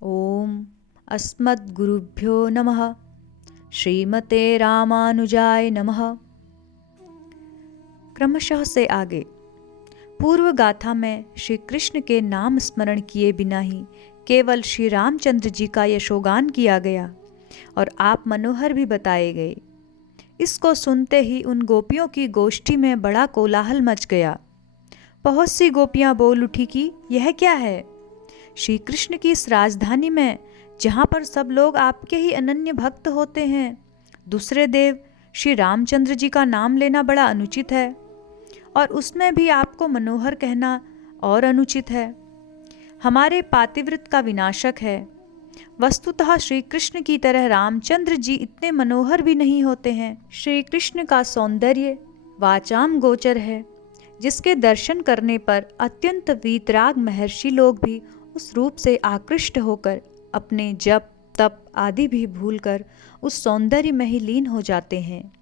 ओम अस्मद्गुरुभ्यो नमः। श्रीमते रामानुजाय नमः। क्रमशः से आगे पूर्व गाथा में श्री कृष्ण के नाम स्मरण किए बिना ही केवल श्री रामचंद्र जी का यशोगान किया गया और आप मनोहर भी बताए गए। इसको सुनते ही उन गोपियों की गोष्ठी में बड़ा कोलाहल मच गया। बहुत सी गोपियां बोल उठी कि यह क्या है? श्री कृष्ण की इस राजधानी में, जहाँ पर सब लोग आपके ही अनन्य भक्त होते हैं, दूसरे देव श्री रामचंद्र जी का नाम लेना बड़ा अनुचित है, और उसमें भी आपको मनोहर कहना और अनुचित है। हमारे पातिव्रत का विनाशक है। वस्तुतः श्री कृष्ण की तरह रामचंद्र जी इतने मनोहर भी नहीं होते हैं। श्री कृष्ण का सौंदर्य वाचाम गोचर है, जिसके दर्शन करने पर अत्यंत वीतराग महर्षि लोग भी उस रूप से आकृष्ट होकर अपने जप तप आदि भी भूलकर उस सौंदर्य में ही लीन हो जाते हैं।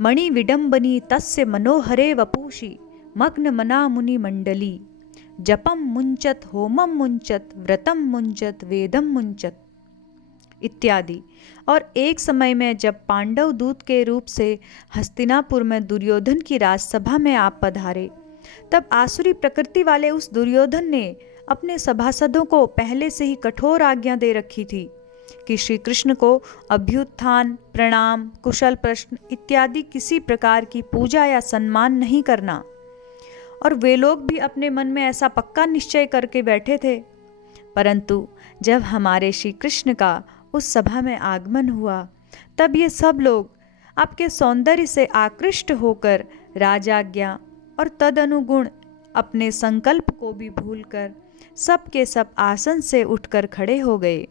मणि विडंबनी तस्य मनोहरे वपुषि मग्न मना मुनि मंडली जपम मुंचत होमम मुंचत व्रतम मुंचत वेदम मुंचत इत्यादि। और एक समय में जब पांडव दूत के रूप से हस्तिनापुर में दुर्योधन की राजसभा में आप पधारे, तब आसुरी प्रकृति वाले उस दुर्योधन ने अपने सभासदों को पहले से ही कठोर आज्ञा दे रखी थी कि श्री कृष्ण को अभ्युत्थान, प्रणाम, कुशल प्रश्न इत्यादि किसी प्रकार की पूजा या सम्मान नहीं करना। और वे लोग भी अपने मन में ऐसा पक्का निश्चय करके बैठे थे। परंतु जब हमारे श्री कृष्ण का उस सभा में आगमन हुआ, तब ये सब लोग आपके सौंदर्य से आकृष्ट होकर राजाज्ञा और तदनुगुण अपने संकल्प को भी भूलकर सब के सब आसन से उठकर खड़े हो गए।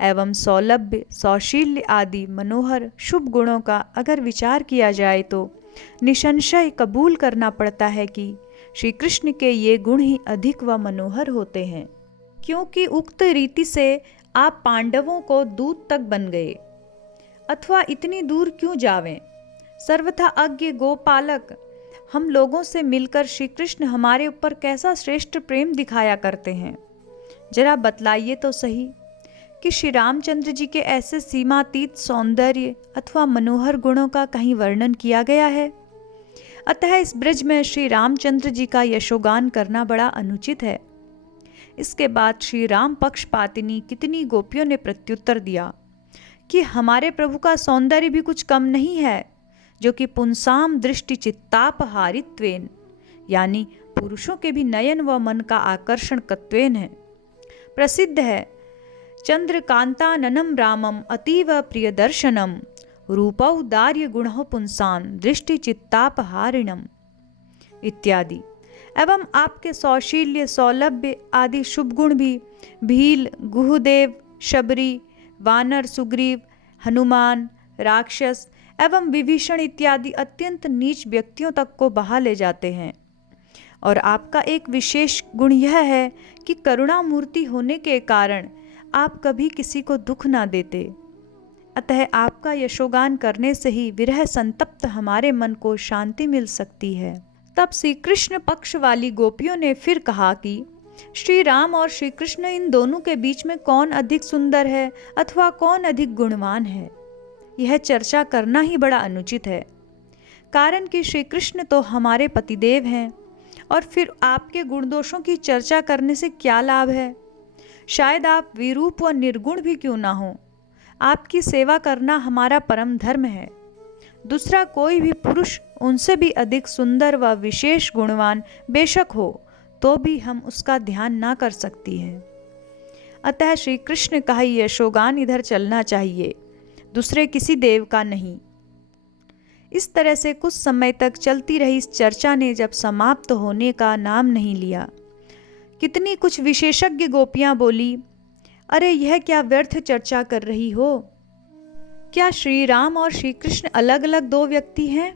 एवं सौलभ्य, सौशील्य आदि मनोहर शुभ गुणों का अगर विचार किया जाए तो निसंशय कबूल करना पड़ता है कि श्री कृष्ण के ये गुण ही अधिक व मनोहर होते हैं। क्योंकि उक्त रीति से आप पांडवों को दूत तक बन गए, अथवा इतनी दूर क्यों जावें? सर्वथा अज्ञ गोपालक हम लोगों से मिलकर श्री कृष्ण हमारे ऊपर कैसा श्रेष्ठ प्रेम दिखाया करते हैं। जरा बतलाइए तो सही कि श्री रामचंद्र जी के ऐसे सीमातीत सौंदर्य अथवा मनोहर गुणों का कहीं वर्णन किया गया है? अतः इस ब्रज में श्री रामचंद्र जी का यशोगान करना बड़ा अनुचित है। इसके बाद श्री राम पक्षपातिनी कितनी गोपियों ने प्रत्युत्तर दिया कि हमारे प्रभु का सौंदर्य भी कुछ कम नहीं है, जो कि पुंसाम दृष्टि चित्तापहारित्वेन, यानी पुरुषों के भी नयन व मन का आकर्षण कत्वेन है। प्रसिद्ध है चंद्रकांताननं रामम अतीव प्रिय दर्शनम रूपौदार्य गुणः पुंसाम दृष्टि चित्तापहारिणम इत्यादि। एवं आपके सौशील्य, सौलभ्य आदि शुभ गुण भी भील, गुहदेव, शबरी, वानर, सुग्रीव, हनुमान, राक्षस एवं विभीषण इत्यादि अत्यंत नीच व्यक्तियों तक को बहा ले जाते हैं। और आपका एक विशेष गुण यह है कि करुणा मूर्ति होने के कारण आप कभी किसी को दुख ना देते। अतः आपका यशोगान करने से ही विरह संतप्त हमारे मन को शांति मिल सकती है। तब श्री कृष्ण पक्ष वाली गोपियों ने फिर कहा कि श्री राम और श्री कृष्ण इन दोनों के बीच में कौन अधिक सुंदर है अथवा कौन अधिक गुणवान है, यह चर्चा करना ही बड़ा अनुचित है। कारण कि श्री कृष्ण तो हमारे पतिदेव हैं, और फिर आपके गुण दोषों की चर्चा करने से क्या लाभ है? शायद आप विरूप व निर्गुण भी क्यों ना हो, आपकी सेवा करना हमारा परम धर्म है। दूसरा कोई भी पुरुष उनसे भी अधिक सुंदर व विशेष गुणवान बेशक हो, तो भी हम उसका ध्यान ना कर सकती हैं। अतः श्री कृष्ण का ही यशोगान इधर चलना चाहिए, दूसरे किसी देव का नहीं। इस तरह से कुछ समय तक चलती रही इस चर्चा ने जब समाप्त होने का नाम नहीं लिया, कितनी कुछ विशेषज्ञ गोपियां बोली, अरे यह क्या व्यर्थ चर्चा कर रही हो? क्या श्री राम और श्री कृष्ण अलग अलग दो व्यक्ति हैं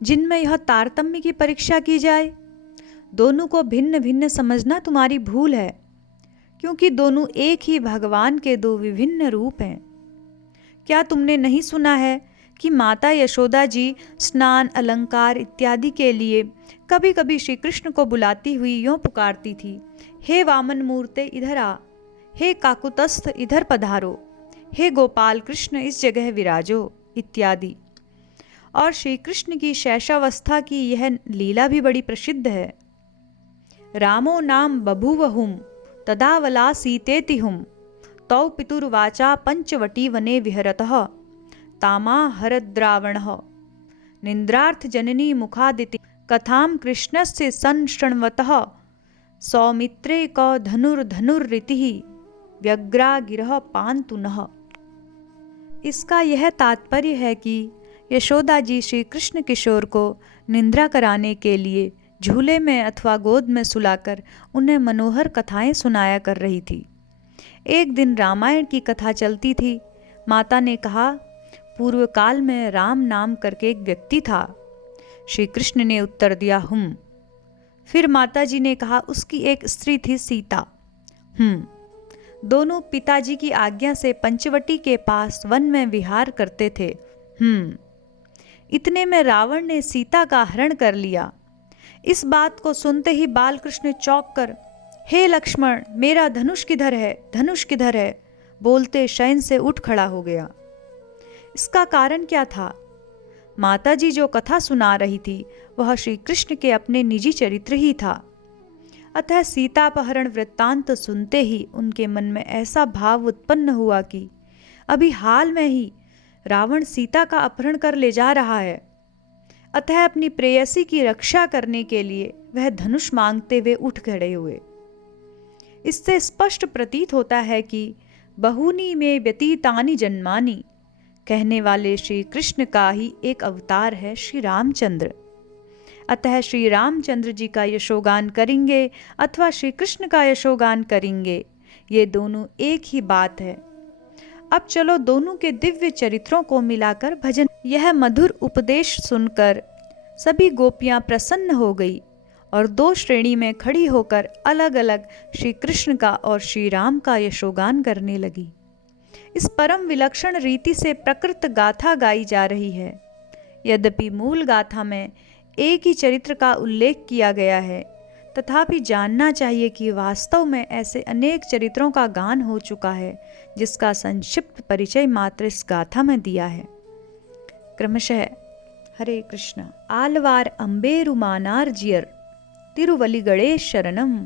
जिनमें यह तारतम्य की परीक्षा की जाए? दोनों को भिन्न भिन्न समझना तुम्हारी भूल है, क्योंकि दोनों एक ही भगवान के दो विभिन्न रूप हैं। क्या तुमने नहीं सुना है कि माता यशोदा जी स्नान, अलंकार इत्यादि के लिए कभी कभी श्री कृष्ण को बुलाती हुई यूं पुकारती थी, हे वामन मूर्ते इधर आ, हे काकुतस्थ इधर पधारो, हे गोपाल कृष्ण इस जगह विराजो इत्यादि। और श्री कृष्ण की शैशवावस्था की यह लीला भी बड़ी प्रसिद्ध है। रामो नाम बभूवहुम तदा वला सीतेति हुम तौ पितुर्वाचा पंचवटी वने विहरतः तामा हरद्रावणः निन्द्रार्थ जननी मुखादिति कथाम कृष्णस्य संशृण्वतः सौमित्रे क धनुर्धनुर्रितिः व्यग्रा गिरह पान्तु नः। इसका यह तात्पर्य है कि यशोदा जी श्री कृष्ण किशोर को निंद्रा कराने के लिए झूले में अथवा गोद में सुलाकर उन्हें मनोहर कथाएं सुनाया कर रही थी। एक दिन रामायण की कथा चलती थी। माता ने कहा, पूर्व काल में राम नाम करके एक व्यक्ति था। श्री कृष्ण ने उत्तर दिया, फिर माता जी ने कहा, उसकी एक स्त्री थी सीता। दोनों पिताजी की आज्ञा से पंचवटी के पास वन में विहार करते थे। इतने में रावण ने सीता का हरण कर लिया। इस बात को सुनते ही बालकृष्ण चौंक कर, हे लक्ष्मण, मेरा धनुष किधर है, धनुष किधर है, बोलते शयन से उठ खड़ा हो गया। इसका कारण क्या था? माताजी जो कथा सुना रही थी वह श्री कृष्ण के अपने निजी चरित्र ही था। अतः सीतापहरण वृत्तांत सुनते ही उनके मन में ऐसा भाव उत्पन्न हुआ कि अभी हाल में ही रावण सीता का अपहरण कर ले जा रहा है। अतः अपनी प्रेयसी की रक्षा करने के लिए वह धनुष मांगते हुए उठ खड़े हुए। इससे स्पष्ट प्रतीत होता है कि बहूनी में व्यतीतानि जन्मानि कहने वाले श्री कृष्ण का ही एक अवतार है श्री रामचंद्र। अतः श्री रामचंद्र जी का यशोगान करेंगे अथवा श्री कृष्ण का यशोगान करेंगे, ये दोनों एक ही बात है। अब चलो दोनों के दिव्य चरित्रों को मिलाकर भजन। यह मधुर उपदेश सुनकर सभी गोपियां प्रसन्न हो गई और दो श्रेणी में खड़ी होकर अलग अलग श्री कृष्ण का और श्री राम का यशोगान करने लगी। इस परम विलक्षण रीति से प्रकृत गाथा गाई जा रही है। यद्यपि मूल गाथा में एक ही चरित्र का उल्लेख किया गया है, तथापि जानना चाहिए कि वास्तव में ऐसे अनेक चरित्रों का गान हो चुका है, जिसका संक्षिप्त परिचय मात्र इस गाथा में दिया है। क्रमशः हरे कृष्ण। आलवार अंबेरुमानार जियर तिरुवलिगड़े शरणम।